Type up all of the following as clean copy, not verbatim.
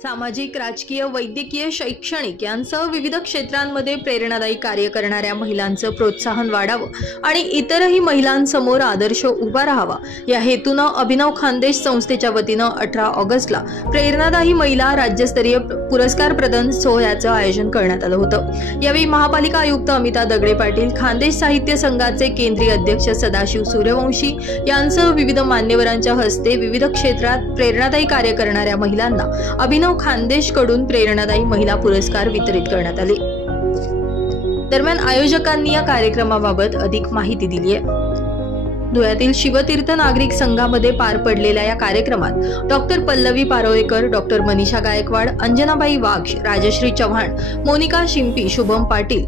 सामाजिक, राजकीय, वैद्यकीय, शैक्षणिक यांसह विविध क्षेत्रांमध्ये प्रेरणादायी कार्य करणाऱ्या महिलांचं प्रोत्साहन वाढावं आणि इतरही महिलांसमोर आदर्श उभा राहावा या हेतूनं अभिनव खानदेश संस्थेच्या वतीनं 18 ऑगस्टला प्रेरणादायी महिला राज्यस्तरीय पुरस्कार प्रदान सोहळ्याचं आयोजन करण्यात आलं होतं। यावेळी महापालिका आयुक्त अमिता दगडे पाटील, खानदेश साहित्य संघाचे केंद्रीय अध्यक्ष सदाशिव सूर्यवंशी यांसह विविध मान्यवरांच्या हस्ते विविध क्षेत्रात प्रेरणादायी कार्य करणाऱ्या महिलांना अभिनव खानदेश कडून प्रेरणादायी महिला पुरस्कार वितरित करण्यात आले। दरम्यान आयोजकांनी या कार्यक्रमाबाबत अधिक माहिती दिली आहे। धुळ्यातील शिवतीर्थ नागरिक संघामध्ये पार पडलेल्या या कार्यक्रमात डॉक्टर पल्लवी पारोळेकर, डॉक्टर मनीषा गायकवाड, अंजनाबाई वाघ, राजश्री चव्हाण, मोनिका शिंपी, शुभम पाटील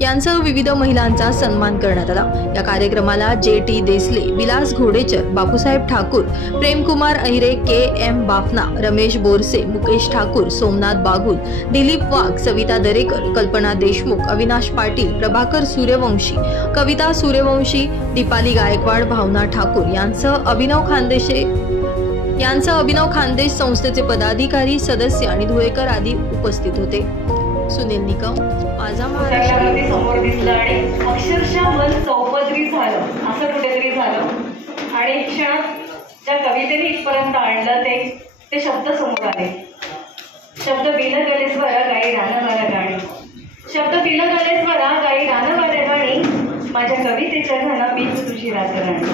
यांसह विविध महिलांचा सन्मान करण्यात आला। या कार्यक्रमाला जे.टी. देसले, विलास घोडेचर, बापूसाहेब ठाकूर, प्रेमकुमार अहिरे, के.एम. बाफना, रमेश बोरसे, मुकेश ठाकूर, सोमनाथ बागुल, दिलीप वाघ, सविता दरेकर, कल्पना देशमुख, अविनाश पाटील, प्रभाकर सूर्यवंशी, कविता सूर्यवंशी, दीपाली गायकवाड, भावना ठाकूर यांसह अभिनव खानदेश संस्थेचे पदाधिकारी, सदस्य आणि धुळेकर आदी उपस्थित होते। सुनील निकम, माझा महाराष्ट्र समोर दिसलं आणि अक्षरशः मन चौपदरी झालं, असं कुठेतरी झालं। आणि क्षणात ज्या कवितेने इथपर्यंत आणलं ते शब्द समोर आले। शब्द बिन गलेस्वरा गाई रानवारा गाणी, शब्द बिन गलेस्वरा गाई रानवारा गाणी, माझ्या कवितेच्या घना मी तुझी रातराणी,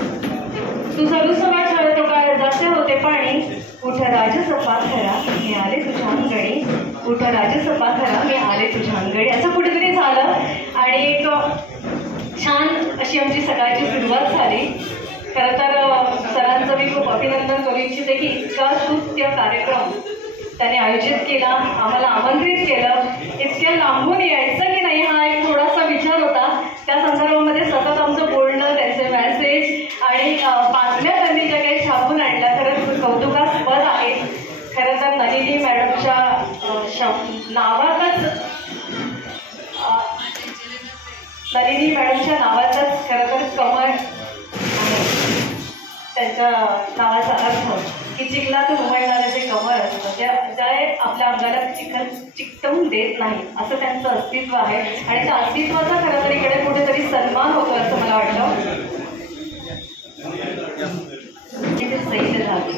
तू सरुसवा छळतो काळ जाते होते पाणी, उठ राजसपा खरा मी आले तुझ्या अंगणी, उठ राजसपा खरा मी आले तुझ्या अंगणी, असं कुठेतरी झालं। आणि एक छान अशी आमची सकाळची सुरुवात झाली। खरं तर सरांचं मी खूप अभिनंदन करू इच्छिते की इतका स्तुत्य कार्यक्रम त्याने आयोजित केला, आम्हाला आमंत्रित केलं। इतक्या लांबून यायचं की नाही हा एक थोडासा विचार होता। त्या संदर्भामध्ये सतत आमचं बोलणं, त्यांचे मेसेज आणि बातम्या त्यांनी ज्या काही छापून आणल्या खरंच कौतुकास्पद आहे। खरं तर नलिनी मॅडमच्या नावातच खरं तर कमळ आहे, त्यांच्या नावाचा अर्थ की चिखलातून उमलणारे जे कमळ असतं जे आपल्या अंगाला चिकटवून देत नाही, असं त्यांचं अस्तित्व आहे। आणि त्या अस्तित्वाचा खरं तर इकडे कुठेतरी सन्मान होतो असं मला वाटतं। सैल धागे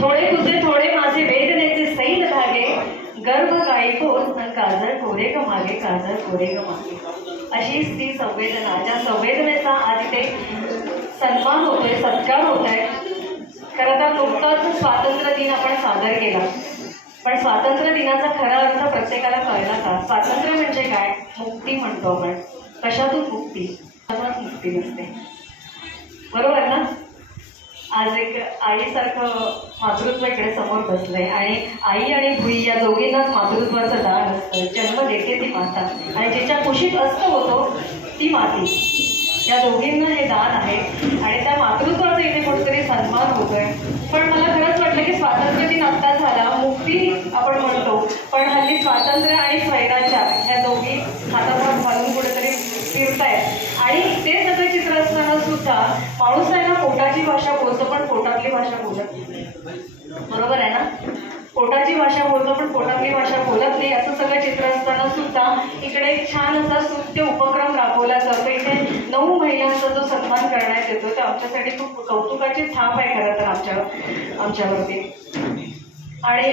थोडे तुझे थोडे माझे वेदनेचे सैल धागे, गर्भ गायकोन आणि काजळ कोरे ग मागे, काजळ कोरे ग मागे, अशीच ती संवेदना, ज्या संवेदनेचा आज इथे सन्मान होतोय, सत्कार होतोय। खरं तर नुकताच स्वातंत्र्य दिन आपण सादर केला, पण स्वातंत्र्य दिनाचा खरा अर्थ प्रत्येकाला कळला का? स्वातंत्र्य म्हणजे काय? मुक्ती म्हणतो आपण। कशातून मुक्ती? मुक्ती नसते, बरोबर ना? आज एक आईसारखं मातृत्व इकडे समोर बसलंय आणि आई आणि भुई या दोघींनाच मातृत्वाचं दान असतं। जन्म देते ती माता आणि जिच्या कुशीत असतो होतो ती माती, या दोघींना हे दान आहे आणि त्या मातृत्वाचा इथे कुठेतरी सन्मान होतोय। पण मला खरंच वाटलं की स्वातंत्र्य दिन आत्ता झाला, मुक्ती आपण म्हणतो, पण हल्ली स्वातंत्र्य आणि स्वैराचार ह्या दोघी हाताहात घालून कुठेतरी फिरतायत। आणि ते सगळे चित्र असताना सुद्धा माणूस आहे ना पोटाची भाषा बोलतो पण पोटातली भाषा बोलत नाही, बरोबर आहे ना? पोटाची भाषा बोलतो पण पोटातली भाषा बोलत नाही, असं सगळं चित्र असताना सुद्धा इकडे एक छान असा स्तुत्य उपक्रम राबवला जातो। इथे 9 महिलांचा जो सन्मान करण्यात येतो तो आमच्यासाठी खूप कौतुकाची थाप आहे खरं तर आमच्यावरती। आणि